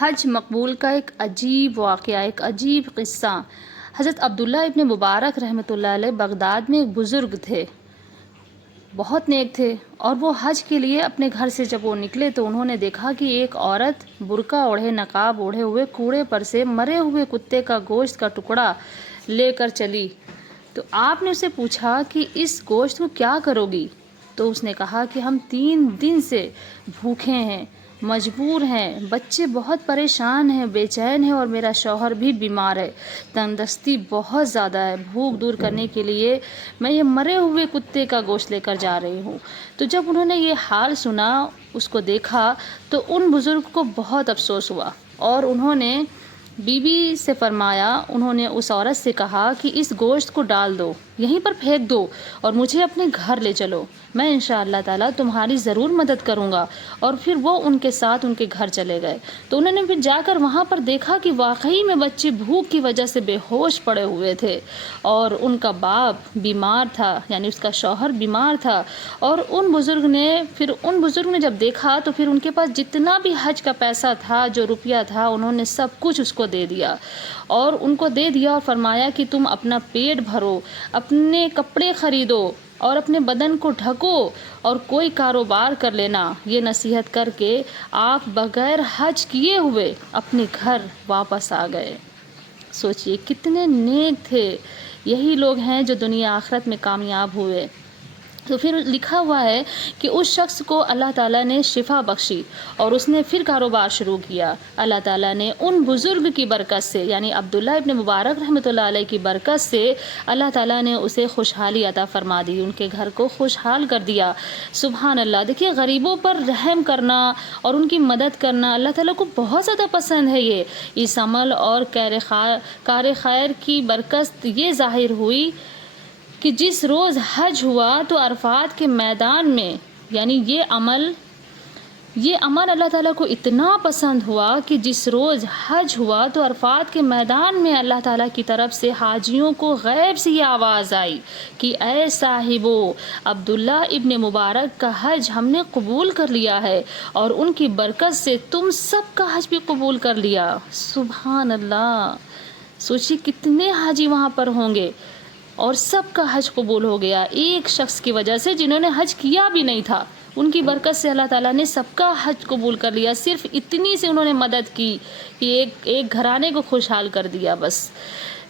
حج مقبول کا ایک عجیب واقعہ، ایک عجیب قصہ۔ حضرت عبداللہ ابن مبارک رحمۃ اللہ علیہ بغداد میں ایک بزرگ تھے، بہت نیک تھے، اور وہ حج کے لیے اپنے گھر سے جب وہ نکلے تو انہوں نے دیکھا کہ ایک عورت برقع اوڑھے، نقاب اوڑھے ہوئے کوڑے پر سے مرے ہوئے کتے کا گوشت کا ٹکڑا لے کر چلی۔ تو آپ نے اسے پوچھا کہ اس گوشت کو کیا کرو گی؟ تو اس نے کہا کہ ہم 3 دن سے بھوکے ہیں، مجبور ہیں، بچے بہت پریشان ہیں، بے چین ہیں، اور میرا شوہر بھی بیمار ہے، تندرستی بہت زیادہ ہے۔ بھوک دور کرنے کے لیے میں یہ مرے ہوئے کتے کا گوشت لے کر جا رہی ہوں۔ تو جب انہوں نے یہ حال سنا، اس کو دیکھا، تو ان بزرگ کو بہت افسوس ہوا، اور انہوں نے بی بی سے فرمایا، انہوں نے اس عورت سے کہا کہ اس گوشت کو ڈال دو، یہیں پر پھینک دو، اور مجھے اپنے گھر لے چلو، میں انشاءاللہ تعالیٰ تمہاری ضرور مدد کروں گا۔ اور پھر وہ ان کے ساتھ ان کے گھر چلے گئے۔ تو انہوں نے پھر جا کر وہاں پر دیکھا کہ واقعی میں بچے بھوک کی وجہ سے بے ہوش پڑے ہوئے تھے، اور ان کا باپ بیمار تھا، یعنی اس کا شوہر بیمار تھا۔ اور ان بزرگ نے جب دیکھا تو پھر ان کے پاس جتنا بھی حج کا پیسہ تھا، جو روپیہ تھا، انہوں نے سب کچھ اس کو دے دیا، اور ان کو دے دیا اور فرمایا کہ تم اپنا پیٹ بھرو، اپنے کپڑے خریدو، اور اپنے بدن کو ڈھکو، اور کوئی کاروبار کر لینا۔ یہ نصیحت کر کے آپ بغیر حج کیے ہوئے اپنے گھر واپس آ گئے۔ سوچئے کتنے نیک تھے۔ یہی لوگ ہیں جو دنیا آخرت میں کامیاب ہوئے۔ تو پھر لکھا ہوا ہے کہ اس شخص کو اللہ تعالیٰ نے شفا بخشی، اور اس نے پھر کاروبار شروع کیا۔ اللہ تعالیٰ نے ان بزرگ کی برکت سے، یعنی عبداللہ ابن مبارک رحمۃ اللہ علیہ کی برکت سے، اللہ تعالیٰ نے اسے خوشحالی عطا فرما دی، ان کے گھر کو خوشحال کر دیا۔ سبحان اللہ! دیکھیے، غریبوں پر رحم کرنا اور ان کی مدد کرنا اللہ تعالیٰ کو بہت زیادہ پسند ہے۔ اس عمل اور کار خیر کی برکت یہ ظاہر ہوئی کہ جس روز حج ہوا تو عرفات کے میدان میں، یعنی یہ عمل اللہ تعالیٰ کو اتنا پسند ہوا کہ جس روز حج ہوا تو عرفات کے میدان میں اللہ تعالیٰ کی طرف سے حاجیوں کو غیب سے یہ آواز آئی کہ اے صاحبو، عبداللہ ابن مبارک کا حج ہم نے قبول کر لیا ہے، اور ان کی برکت سے تم سب کا حج بھی قبول کر لیا۔ سبحان اللہ! سوچی کتنے حاجی وہاں پر ہوں گے، اور سب کا حج قبول ہو گیا ایک شخص کی وجہ سے، جنہوں نے حج کیا بھی نہیں تھا، ان کی برکت سے اللہ تعالیٰ نے سب کا حج قبول کر لیا۔ صرف اتنی سے انہوں نے مدد کی کہ ایک گھرانے کو خوشحال کر دیا بس۔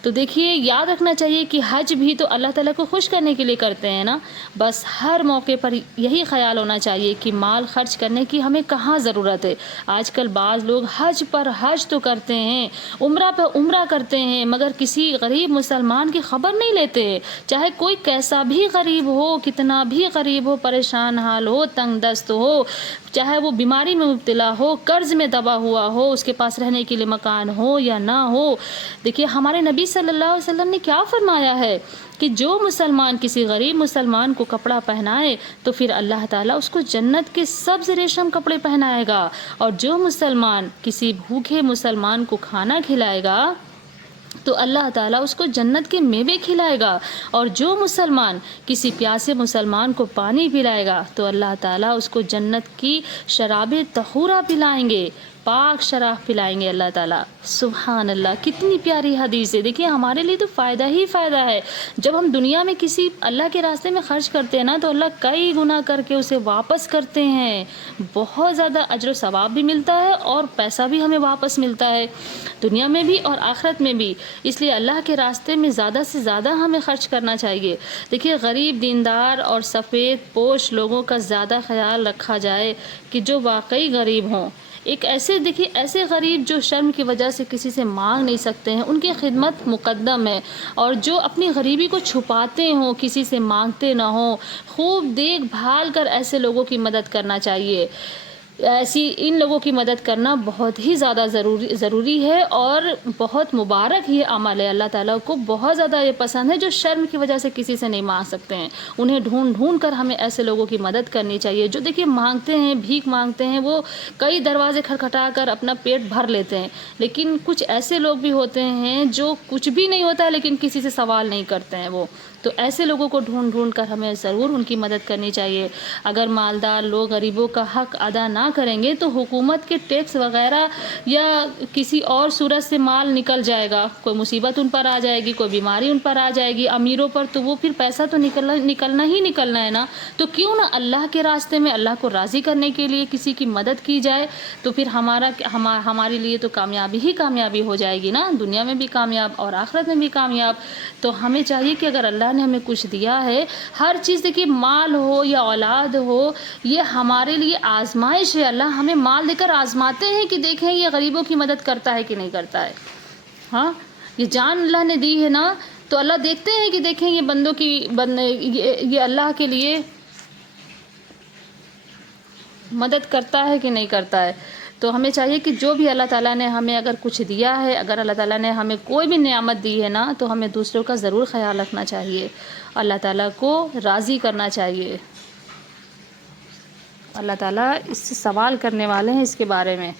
تو دیکھیے، یاد رکھنا چاہیے کہ حج بھی تو اللہ تعالیٰ کو خوش کرنے کے لیے کرتے ہیں نا۔ بس ہر موقع پر یہی خیال ہونا چاہیے کہ مال خرچ کرنے کی ہمیں کہاں ضرورت ہے۔ آج کل بعض لوگ حج پر حج تو کرتے ہیں، عمرہ پہ عمرہ کرتے ہیں، مگر کسی غریب مسلمان کی خبر نہیں لیتے ہیں، چاہے کوئی کیسا بھی غریب ہو، کتنا بھی غریب ہو، پریشان حال ہو، تنگ دست ہو، چاہے وہ بیماری میں مبتلا ہو، قرض میں دبا ہوا ہو، اس کے پاس رہنے کے لیے مکان ہو یا نہ ہو۔ دیکھیے، ہمارے نبی صلی اللہ علیہ وسلم نے کیا فرمایا ہے کہ جو مسلمان کسی غریب مسلمان کو کپڑا پہنائے تو پھر اللہ تعالیٰ اس کو جنت کے سبز ریشم کپڑے پہنائے گا، اور جو مسلمان کسی بھوکے مسلمان کو کھانا کھلائے گا تو اللہ تعالیٰ اس کو جنت کے میوے کھلائے گا، اور جو مسلمان کسی پیاسے مسلمان کو پانی پلائے گا تو اللہ تعالیٰ اس کو جنت کی شراب طہورہ پلائیں گے، پاک شراب پلائیں گے اللہ تعالیٰ۔ سبحان اللہ! کتنی پیاری حدیث ہے۔ دیکھیے، ہمارے لیے تو فائدہ ہی فائدہ ہے۔ جب ہم دنیا میں کسی اللہ کے راستے میں خرچ کرتے ہیں نا، تو اللہ کئی گنا کر کے اسے واپس کرتے ہیں، بہت زیادہ اجر و ثواب بھی ملتا ہے، اور پیسہ بھی ہمیں واپس ملتا ہے، دنیا میں بھی اور آخرت میں بھی۔ اس لیے اللہ کے راستے میں زیادہ سے زیادہ ہمیں خرچ کرنا چاہیے۔ دیکھیے، غریب، دیندار اور سفید پوش لوگوں کا زیادہ خیال رکھا جائے کہ جو واقعی غریب ہوں۔ ایسے غریب جو شرم کی وجہ سے کسی سے مانگ نہیں سکتے ہیں، ان کی خدمت مقدم ہے، اور جو اپنی غریبی کو چھپاتے ہوں، کسی سے مانگتے نہ ہوں، خوب دیکھ بھال کر ایسے لوگوں کی مدد کرنا چاہیے۔ ان لوگوں کی مدد کرنا بہت ہی زیادہ ضروری ہے، اور بہت مبارک یہ عمل ہے۔ اللہ تعالیٰ کو بہت زیادہ یہ پسند ہے جو شرم کی وجہ سے کسی سے نہیں مانگ سکتے ہیں، انہیں ڈھونڈ کر ہمیں ایسے لوگوں کی مدد کرنی چاہیے۔ جو دیکھیے مانگتے ہیں، بھیک مانگتے ہیں، وہ کئی دروازے کھٹکھٹا کر اپنا پیٹ بھر لیتے ہیں، لیکن کچھ ایسے لوگ بھی ہوتے ہیں جو کچھ بھی نہیں ہوتا ہے لیکن کسی سے سوال نہیں کرتے ہیں وہ، تو ایسے لوگوں کو ڈھونڈ کر ہمیں ضرور ان کی مدد کرنی چاہیے۔ اگر مالدار لوگ غریبوں کا حق ادا نہ کریں گے تو حکومت کے ٹیکس وغیرہ یا کسی اور صورت سے مال نکل جائے گا، کوئی مصیبت ان پر آ جائے گی، کوئی بیماری ان پر آ جائے گی امیروں پر، تو وہ پھر پیسہ تو نکلنا ہی نکلنا ہے نا. تو کیوں نہ اللہ کے راستے میں اللہ کو راضی کرنے کے لیے کسی کی مدد کی جائے، تو پھر ہمارے لیے تو کامیابی ہی کامیابی ہو جائے گی نا، دنیا میں بھی کامیاب اور آخرت میں بھی کامیاب. تو ہمیں چاہیے کہ اگر اللہ نے ہمیں کچھ دیا ہے، ہر چیز دیکھیے، مال ہو یا اولاد ہو، یہ ہمارے لیے آزمائش ہے. اللہ ہمیں مال دے کر آزماتے ہیں کہ دیکھیں یہ غریبوں کی مدد کرتا ہے کہ نہیں کرتا ہے. ہاں، یہ جان اللہ نے دی ہے نا، تو اللہ دیکھتے ہیں کہ دیکھیں یہ بندوں کی یہ اللہ کے لیے مدد کرتا ہے کہ نہیں کرتا ہے. تو ہمیں چاہیے کہ جو بھی اللہ تعالیٰ نے ہمیں اگر کچھ دیا ہے، اگر اللہ تعالیٰ نے ہمیں کوئی بھی نعمت دی ہے نا، تو ہمیں دوسروں کا ضرور خیال رکھنا چاہیے، اللہ تعالیٰ کو راضی کرنا چاہیے. اللہ تعالیٰ اس سے سوال کرنے والے ہیں اس کے بارے میں.